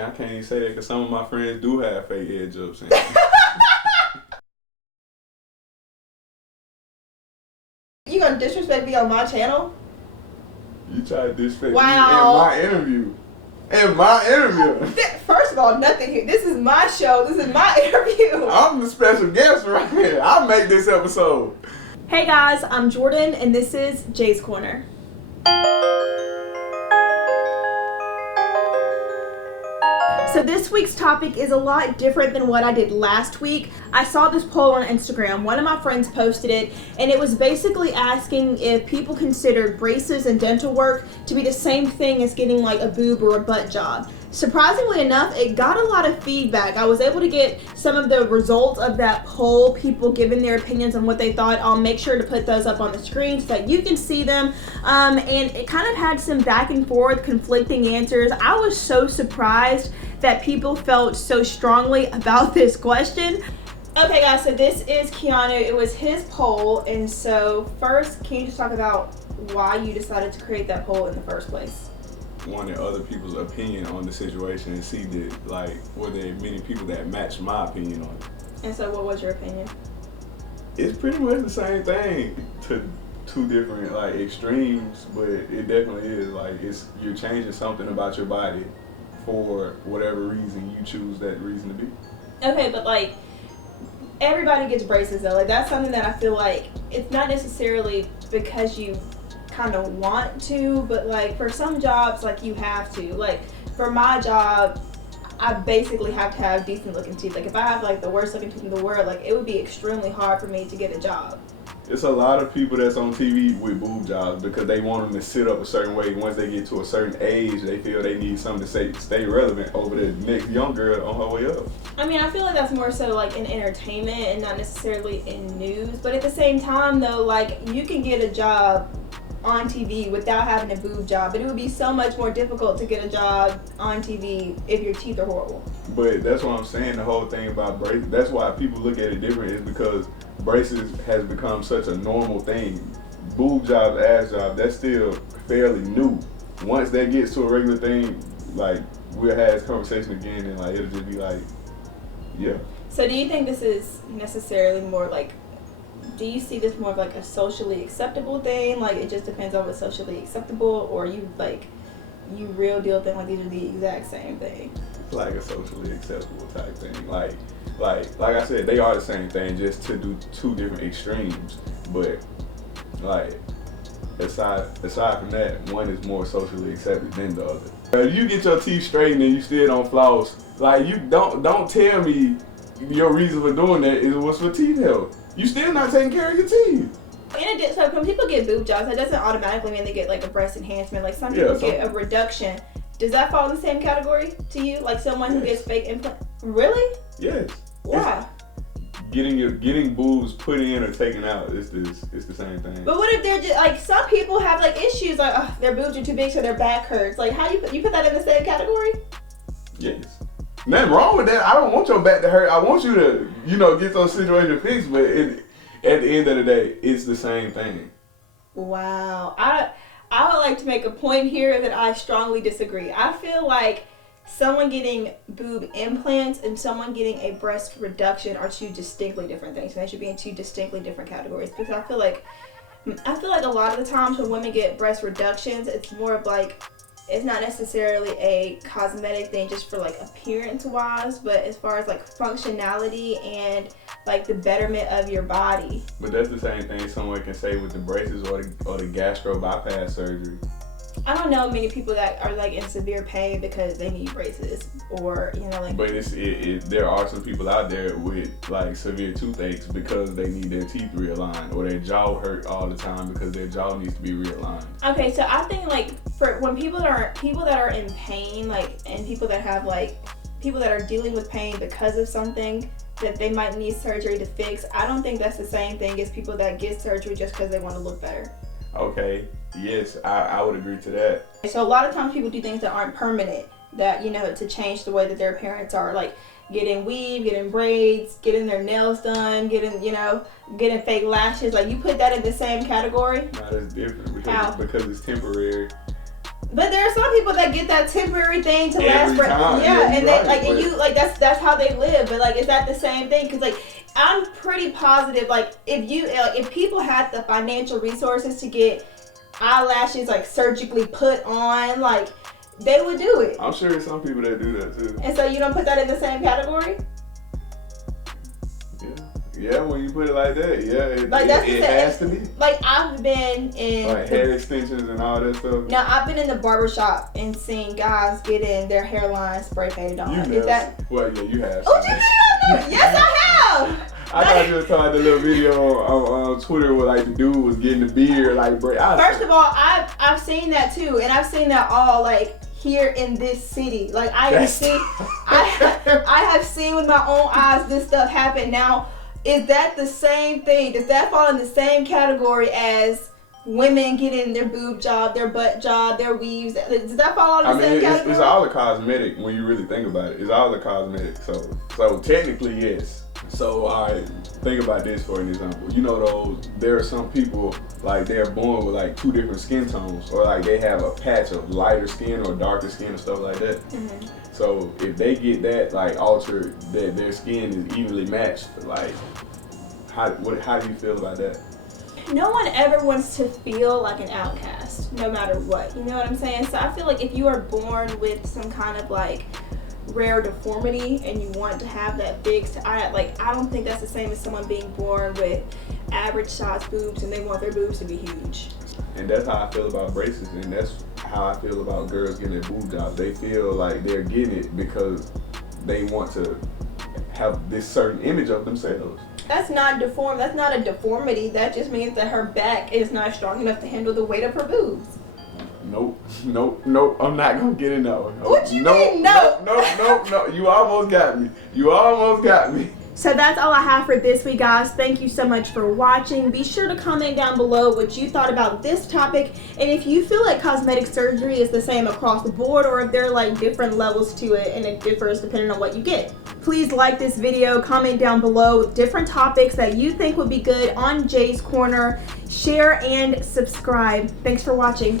I can't even say that because some of my friends do have fake edge ups. You gonna disrespect me on my channel? You try to disrespect wow. me in my interview. First of all, nothing here. This is my show. This is my interview. I'm the special guest right here. I'll make this episode. Hey guys, I'm Jordyn and this is Jay's Corner. So this week's topic is a lot different than what I did last week. I saw this poll on Instagram. One of my friends posted it, and it was basically asking if people considered braces and dental work to be the same thing as getting like a boob or a butt job. Surprisingly enough, it got a lot of feedback. I was able to get some of the results of that poll, people giving their opinions on what they thought. I'll make sure to put those up on the screen so that you can see them. And it kind of had some back and forth, conflicting answers. I was so surprised that people felt so strongly about this question. Okay guys, so this is Keanu. It was his poll, and so first, can you just talk about why you decided to create that poll in the first place? Wanted other people's opinion on the situation and see that, like, were there many people that matched my opinion on it. And so what was your opinion? It's pretty much the same thing to two different like extremes, but it definitely is like you're changing something about your body for whatever reason you choose that reason to be. Okay, but like everybody gets braces though. Like that's something that I feel like it's not necessarily because you kind of want to, but like for some jobs like you have to. Like for my job, I basically have to have decent looking teeth. Like if I have like the worst looking teeth in the world, like it would be extremely hard for me to get a job. It's a lot of people that's on TV with boob jobs because they want them to sit up a certain way. Once they get to a certain age, they feel they need something to stay relevant over the next young girl on her way up. I mean, I feel like that's more so like in entertainment and not necessarily in news. But at the same time though, like you can get a job on TV without having a boob job, but it would be so much more difficult to get a job on TV if your teeth are horrible. But that's what I'm saying, the whole thing about braces, that's why people look at it different, is because braces has become such a normal thing. Boob jobs, ass jobs, that's still fairly new. Once that gets to a regular thing, like we'll have this conversation again and like it'll just be like, yeah. So do you think this is necessarily more like, do you see this more of like a socially acceptable thing? Like it just depends on what's socially acceptable, or you real deal think like these are the exact same thing? It's like a socially acceptable type thing. Like I said, they are the same thing, just to do two different extremes. But like aside from that, one is more socially accepted than the other. If you get your teeth straightened and you still don't floss, like you don't tell me your reason for doing that is what's for teeth health. You still not taking care of your teeth. So when people get boob jobs, that doesn't automatically mean they get like a breast enhancement. Like some people get a reduction. Does that fall in the same category to you? Like someone who gets fake implant? Really? Yes. Why? Getting boobs put in or taken out it's the same thing. But what if they're just like, some people have like issues like their boobs are too big so their back hurts. Like how you put that in the same category? Yes. Nothing wrong with that. I don't want your back to hurt. I want you to, get those situations fixed. But at the end of the day, it's the same thing. Wow. I would like to make a point here that I strongly disagree. I feel like someone getting boob implants and someone getting a breast reduction are two distinctly different things. And they should be in two distinctly different categories. Because I feel like a lot of the times when women get breast reductions, it's more of like, it's not necessarily a cosmetic thing just for like appearance wise, but as far as like functionality and like the betterment of your body. But that's the same thing someone can say with the braces or the gastro bypass surgery. I don't know many people that are like in severe pain because they need braces, or like. But there are some people out there with like severe toothaches because they need their teeth realigned, or their jaw hurt all the time because their jaw needs to be realigned. Okay, so I think like for when people that are in pain, like, and people that are dealing with pain because of something that they might need surgery to fix, I don't think that's the same thing as people that get surgery just because they want to look better. Okay, yes, I would agree to that. So a lot of times people do things that aren't permanent, that, to change the way that their appearance are, like getting weave, getting braids, getting their nails done, getting fake lashes. Like you put that in the same category? No, that's different because it's temporary. But there are some people that get that temporary thing to last for yeah, and right, they like, and you like that's how they live. But like, is that the same thing? Because like, I'm pretty positive. Like, if people had the financial resources to get eyelashes like surgically put on, like they would do it. I'm sure there's some people that do that too. And so you don't put that in the same category? Yeah, when you put it like that, yeah, Like it has to be. Like I've been in like hair extensions and all that stuff. Now I've been in the barbershop and seen guys getting their hairline spray painted on. You have. Well, yeah, you have. Oh, you did? Yes, I have. I thought you was talking about the little video on Twitter where like the dude was getting the beard like. First of all, I've seen that too, and I've seen that all like here in this city. Like I have seen with my own eyes this stuff happen. Now, is that the same thing? Does that fall in the same category as women getting their boob job, their butt job, their weaves? Does that fall in the same category? It's all the cosmetic when you really think about it. It's all the cosmetic. So technically, yes. So I think about this for an example. You know, there are some people like they're born with like two different skin tones, or like they have a patch of lighter skin or darker skin and stuff like that. Mm-hmm. So if they get that like altered, that their skin is evenly matched, like how do you feel about that? No one ever wants to feel like an outcast, no matter what. You know what I'm saying? So I feel like if you are born with some kind of like rare deformity and you want to have that big, I don't think that's the same as someone being born with average size boobs and they want their boobs to be huge. And that's how I feel about braces, and that's how I feel about girls getting their boob jobs. They feel like they're getting it because they want to have this certain image of themselves. That's not deformed. That's not a deformity. That just means that her back is not strong enough to handle the weight of her boobs. Nope. I'm not gonna get in that one. What you mean? No. You almost got me. So that's all I have for this week, guys. Thank you so much for watching. Be sure to comment down below what you thought about this topic, and if you feel like cosmetic surgery is the same across the board, or if there are like different levels to it and it differs depending on what you get. Please like this video, comment down below with different topics that you think would be good on Jay's Corner. Share and subscribe. Thanks for watching.